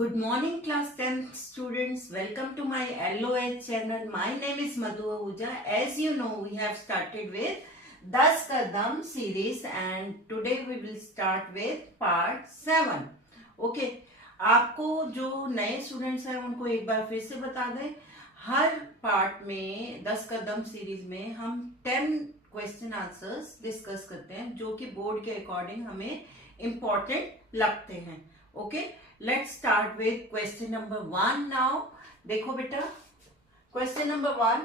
Good morning, class 10th students. Welcome to my LOH channel. My name is Madhu Ahuja. As you know, we have started with 10 Kadam series and today we will start with part 7. Okay. आपको जो नए students हैं उनको एक बार फिर से बता दें, हर पार्ट में 10 कदम सीरीज में हम 10 क्वेश्चन आंसर्स डिस्कस करते हैं जो कि बोर्ड के अकॉर्डिंग हमें इम्पोर्टेंट लगते हैं. Okay, let's start with question number 1 now. देखो बेटा, question number 1,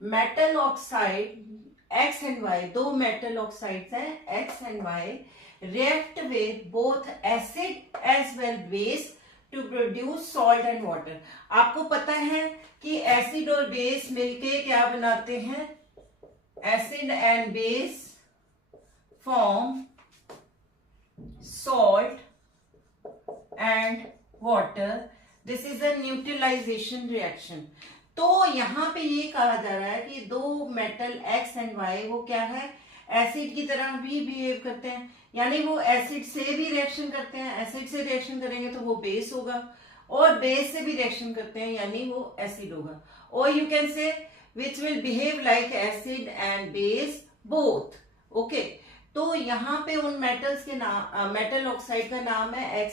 metal oxide X and Y, दो मेटल ऑक्साइड्स हैं X and Y, react with both acid as well base to produce salt and water. आपको पता है कि acid और base मिलके क्या बनाते हैं? Acid and base form salt and water. This is a neutralization reaction. तो यहां पे ये कहा जा रहा है कि दो मेटल X एंड Y वो क्या है, एसिड की तरह भी बिहेव करते हैं, यानी वो एसिड से भी रिएक्शन करते हैं. एसिड से रिएक्शन करेंगे तो वो बेस होगा, और बेस से भी रिएक्शन करते हैं यानी वो एसिड होगा. और you can say which will behave like acid and base both. Okay, तो यहाँ पे उन मेटल्स के नाम, मेटल ऑक्साइड का नाम है X.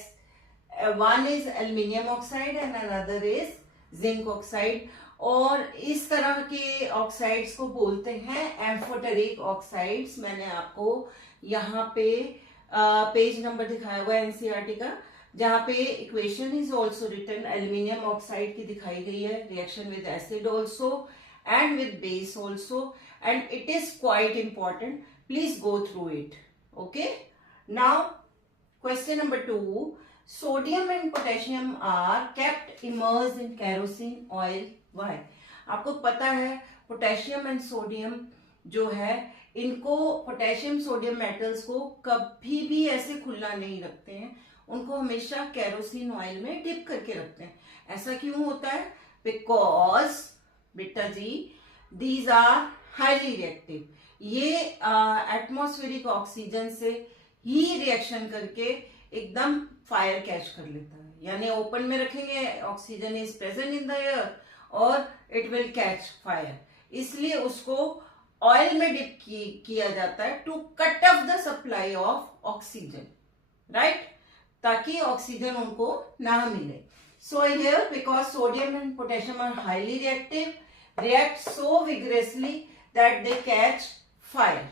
One is aluminium oxide and another is zinc oxide. और इस तरह के ऑक्साइड्स को बोलते हैं एम्फोटेरिक ऑक्साइड्स. मैंने आपको यहाँ पे पेज नंबर दिखाया हुआ है एनसीईआरटी का, जहाँ पे equation is also written. Aluminium oxide की दिखाई गई है, reaction with acid also and with base also, and it is quite important. Please go through it. Okay, now question number 2, sodium and potassium are kept immersed in kerosene oil. Why? आपको पता है potassium and sodium जो है, इनको potassium sodium metals को कभी भी ऐसे खुला नहीं रखते हैं, उनको हमेशा केरोसिन ऑयल में डिप करके रखते हैं. ऐसा क्यों होता है? बिकॉज बेटा जी, दीज आर हाईली रिएक्टिव. ये एटमॉस्फेरिक ऑक्सीजन से ही रिएक्शन करके एकदम फायर कैच कर लेता है. यानी ओपन में रखेंगे, oxygen is present in the air और इट विल कैच फायर. इसलिए उसको ऑयल में डिप किया जाता है to cut off the supply of oxygen, right, ताकि ऑक्सीजन उनको ना मिले. So here because sodium and potassium are highly reactive, react so vigorously that they catch fire.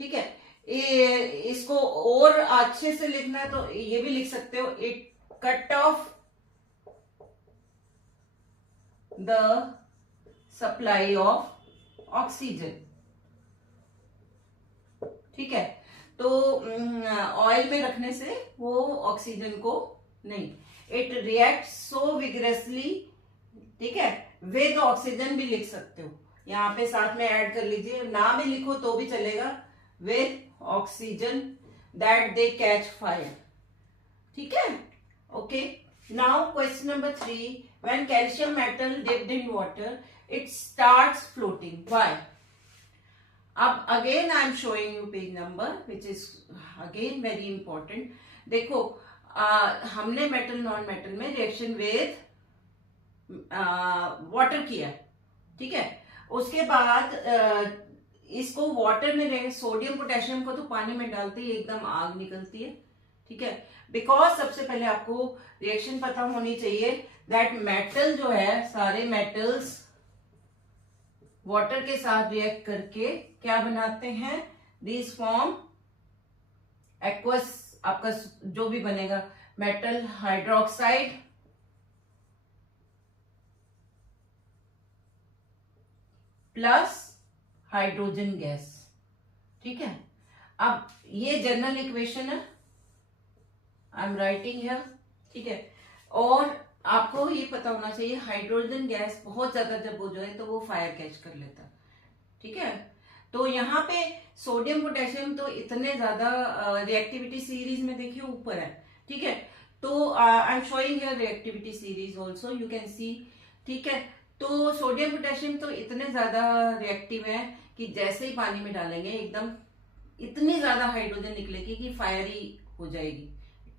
ठीक है, इसको और अच्छे से लिखना है तो ये भी लिख सकते हो, it cut off the supply of oxygen. ठीक है, तो ऑयल में रखने से वो ऑक्सीजन को नहीं, इट रिएक्ट सो विग्रेसली. ठीक है, विद ऑक्सीजन भी लिख सकते हो, यहाँ पे साथ में ऐड कर लीजिए, ना भी लिखो तो भी चलेगा, with oxygen that they catch fire. ठीक है, okay. Now question number 3, when calcium metal dipped in water, it starts floating. Why? अब again I am showing you page number which is again very important. देखो, हमने metal non metal में reaction with water किया, ठीक है. उसके बाद इसको वाटर में सोडियम पोटेशियम को तो पानी में डालते ही एकदम आग निकलती है. ठीक है, बिकॉज सबसे पहले आपको रिएक्शन पता होनी चाहिए दैट मेटल जो है, सारे मेटल्स वाटर के साथ रिएक्ट करके क्या बनाते हैं, दिस फॉर्म एक्वस. आपका जो भी बनेगा metal hydroxide plus hydrogen gas. ठीक है, अब ये जनरल इक्वेशन है, आई एम राइटिंग हियर. ठीक है, और आपको ये पता होना चाहिए हाइड्रोजन गैस बहुत ज्यादा जब हो जाए तो वो फायर कैच कर लेता है. ठीक है, तो यहाँ पे सोडियम पोटेशियम तो इतने ज्यादा रिएक्टिविटी सीरीज में देखिए ऊपर है. ठीक है, तो I am showing here reactivity series also, you can see. ठीक है, तो सोडियम पोटेशियम तो इतने ज्यादा रिएक्टिव है कि जैसे ही पानी में डालेंगे एकदम इतनी ज्यादा हाइड्रोजन निकलेगी कि फायर ही हो जाएगी,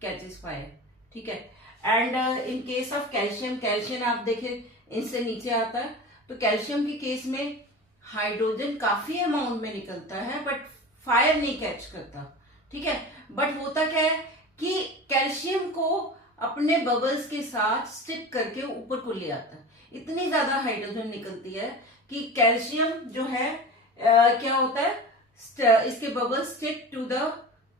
कैचेस फायर. ठीक है, and in case of calcium, calcium आप देखें इनसे नीचे आता है, तो कैल्शियम के केस में हाइड्रोजन काफी अमाउंट में निकलता है बट फायर नहीं कैच करता, ठीक है। बट होता क्या है कि कैल्शियम को अपने बबल्स के साथ स्टिक करके ऊपर को ले आता है, इतनी ज्यादा हाइड्रोजन निकलती है कि कैल्शियम जो है क्या होता है, इसके bubbles stick to the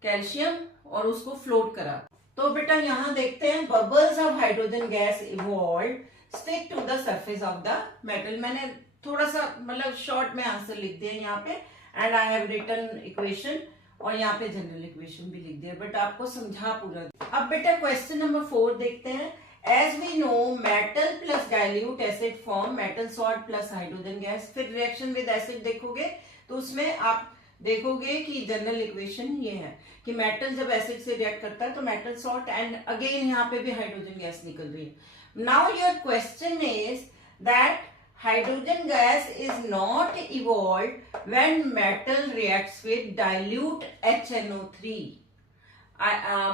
calcium और उसको फ्लोट करा। तो बेटा यहां देखते हैं, bubbles of hydrogen gas evolve stick to the surface of the metal. मैंने थोड़ा सा मतलब शॉर्ट में आंसर लिख दिया यहाँ पे, and I have written equation, और यहाँ पे जनरल इक्वेशन भी लिख दिया, बट आपको समझा पूरा। अब बेटा क्वेश्चन नंबर 4 देखते हैं। As we know metal plus dilute acid form metal salt plus hydrogen gas. फिर रिएक्शन विद एसिड देखोगे तो उसमें आप देखोगे कि जनरल इक्वेशन ये है कि मेटल जब एसिड से रिएक्ट करता है तो मेटल सॉल्ट, एंड अगेन यहाँ पे भी हाइड्रोजन गैस निकल रही है। Now your question is that hydrogen gas is not evolved when metal reacts with dilute HNO3।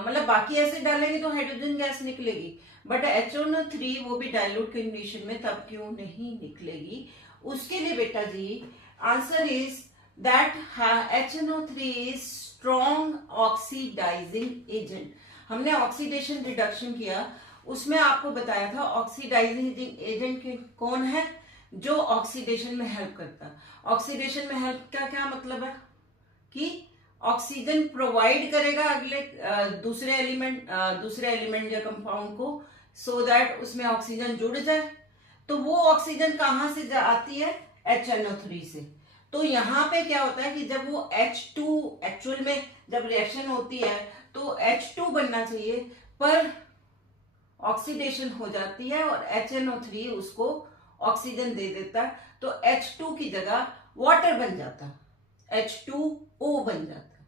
मतलब बाकी एसिड डालेंगे तो हाइड्रोजन गैस निकलेगी, बट HNO3 वो भी डाइल्यूट कंडीशन में तब क्यों नहीं निकलेगी? उसके लिए बेटा जी answer is that HNO3 is strong oxidising agent. हमने ऑक्सीडेशन रिडक्शन किया, उसमें आपको बताया था ऑक्सीडाइजिंग एजेंट कौन है, जो ऑक्सीडेशन में हेल्प करता है। ऑक्सीडेशन में हेल्प का क्या मतलब है कि ऑक्सीजन प्रोवाइड करेगा अगले दूसरे एलिमेंट या कंपाउंड को, सो दैट उसमें ऑक्सीजन जुड़ जाए। तो वो ऑक्सीजन कहां से आती है? HNO3 से। तो यहां पे क्या होता है कि जब वो H2 एक्चुअल में जब रिएक्शन होती है तो H2 बनना चाहिए, पर ऑक्सीडेशन हो जाती है और HNO3 उसको ऑक्सीजन दे देता है, तो H2 की जगह वाटर बन जाता है, H2O बन जाता है,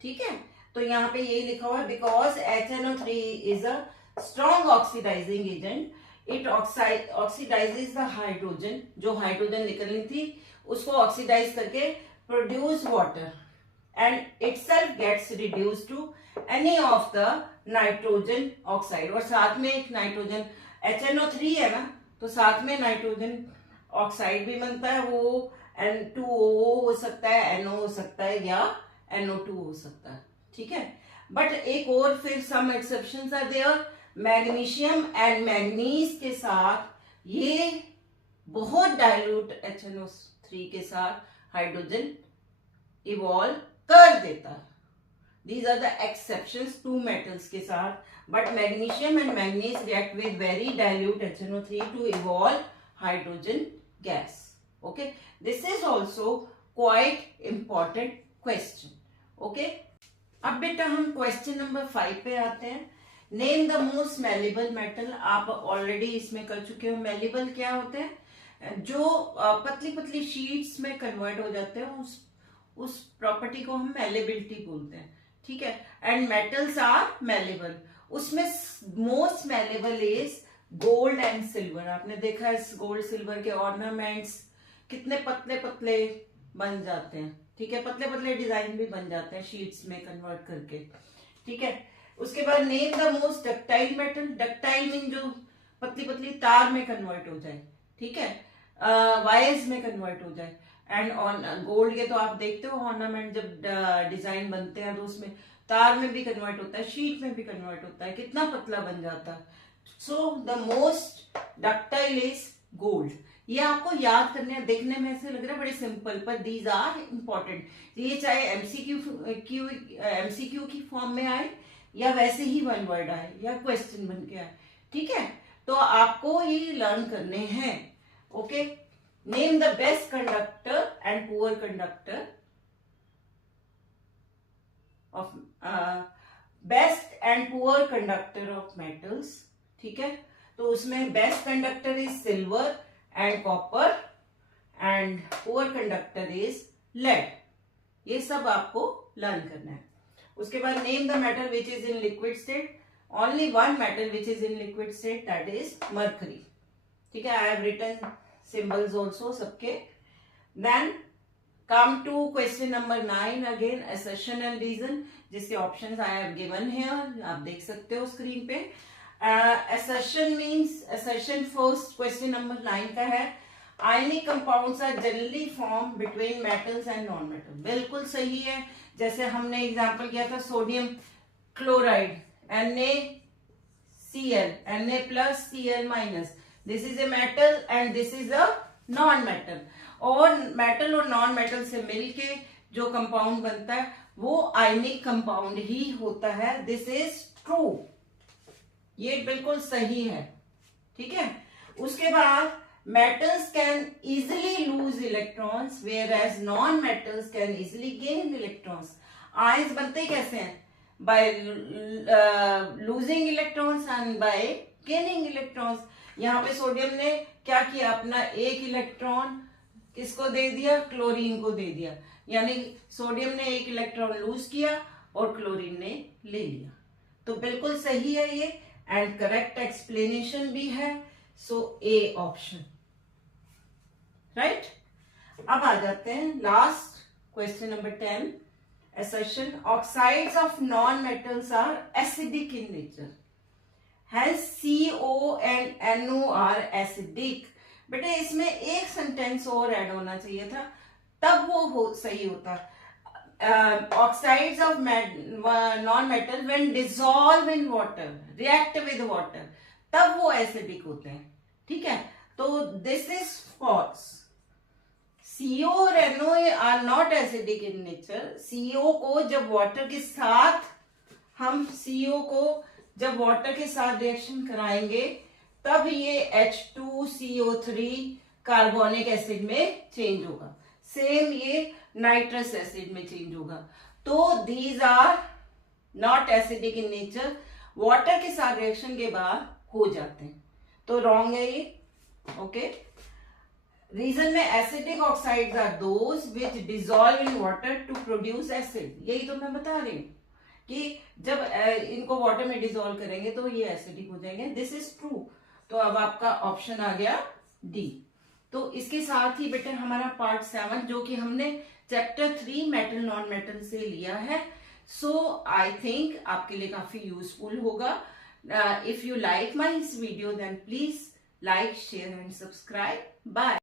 ठीक है। तो यहाँ पे यही लिखा हुआ है, because HNO3 is a strong oxidising agent, it oxidises the hydrogen, जो हाइड्रोजन निकलनी थी उसको ऑक्सीडाइज करके produce water, and itself gets reduce to any of the nitrogen oxide. और साथ में एक नाइट्रोजन HNO3 है ना, तो साथ में नाइट्रोजन ऑक्साइड भी बनता है, वो N2O हो सकता है, NO हो सकता है, या NO2 हो सकता है, ठीक है। बट एक और फिर some exceptions are there, magnesium and manganese के साथ ये बहुत डाइल्यूट HNO3 के साथ हाइड्रोजन इवॉल्व कर देता है। These are the exceptions, two metals के साथ, but magnesium and manganese react with very dilute HNO3 to evolve hydrogen gas. Okay, this is also quite important question. Okay, अब बेटा हम क्वेश्चन नंबर 5 पे आते हैं। Name the most malleable metal. आप already इसमें कर चुके हो। मेलेबल क्या होते हैं? जो पतली पतली शीट्स में कन्वर्ट हो जाते हैं, उस प्रॉपर्टी को हम मेलेबिलिटी बोलते हैं, ठीक है। एंड मेटल्स आर मेलेबल, उसमें most malleable is gold and silver. आपने देखा है गोल्ड सिल्वर के ऑर्नामेंट्स कितने पतले पतले बन जाते हैं, ठीक है, पतले पतले डिजाइन भी बन जाते हैं शीट्स में कन्वर्ट करके, ठीक है। उसके बाद name the most ductile metal. Ductile mean जो पतली पतली तार में कन्वर्ट हो जाए, ठीक है, वायर्स में कन्वर्ट हो जाए। एंड ऑन गोल्ड के तो आप देखते हो ऑर्नामेंट जब डिजाइन बनते हैं तो उसमें तार में भी कन्वर्ट होता है, शीट में भी कन्वर्ट होता है, कितना पतला बन जाता है। So the most ductile is gold. ये आपको याद करने, देखने में ऐसे लग रहा है बड़े सिंपल, पर दीज आर इंपॉर्टेंट। ये चाहे एमसीक्यू की फॉर्म में आए या वैसे ही वन वर्ड आए या क्वेश्चन बन के आए, ठीक है। तो आपको ये लर्न करने हैं। Okay, name the best conductor and poor conductor of best and poor conductor of metals, ठीक है। तो उसमें best conductor is silver and copper and poor conductor is lead. ये सब आपको लर्न करना है। उसके बाद name the metal which is in liquid state. Only one metal which is in liquid state, that is mercury, ठीक है। I have written symbols also सबके। Then come to question number 9, again assertion and reason, जिसके options I have given here, आप देख सकते हो screen पे। assertion means assertion first question number 9 का है ionic compounds are generally formed between metals and non metal. बिल्कुल सही है. जैसे हमने एग्जांपल किया था sodium chloride NaCl Na plus Cl minus. This is a metal and this is a non metal. और मेटल और नॉन मेटल से मिलके जो कंपाउंड बनता है वो आयनिक कंपाउंड ही होता है. This is true. ये बिल्कुल सही है. ठीक है. उसके बाद metals can easily lose electrons whereas non metals can easily gain electrons. ions बनते कैसे हैं? by losing electrons and by gaining electrons. यहाँ पे सोडियम ने क्या किया? अपना एक इलेक्ट्रॉन किसको दे दिया? क्लोरीन को दे दिया. यानी सोडियम ने एक इलेक्ट्रॉन लूज किया और क्लोरीन ने ले लिया. तो बिल्कुल सही है ये एंड करेक्ट एक्सप्लेनेशन भी है. सो ए ऑप्शन राइट. अब आ जाते हैं last question number 10. assertion oxides of non metals are acidic in nature. hence CO and NO are acidic. बेटे इसमें एक सेंटेंस और ऐड होना चाहिए था तब वो सही होता. Oxides of non metal when dissolve in water react with water तब वो एसिडिक होते हैं. ठीक है. तो दिस इज फॉल्स. CO और NO are not acidic in nature. CO को जब वाटर के साथ हम CO को जब वाटर के साथ रिएक्शन कराएंगे तब ये H2CO3 कार्बोनिक एसिड में चेंज होगा. सेम ये नाइट्रस एसिड में चेंज होगा. तो these are not acidic in nature. Water के साथ रिएक्शन के बाद हो जाते हैं. तो रॉन्ग है ये. ओके. रीजन में acidic oxides are those which dissolve in water to produce acid. यही तो मैं बता रही हूँ कि जब इनको वाटर में डिसॉल्व करेंगे तो ये एसिडिक हो जाएंगे. This is true. तो अब आपका ऑप्शन आ गया डी. तो इसके साथ ही बेटे हमारा पार्ट 7 जो कि हमने चैप्टर 3 मेटल नॉन मेटल से लिया है. सो आई थिंक आपके लिए काफी यूजफुल होगा. If you like my video then please like, share and subscribe. Bye.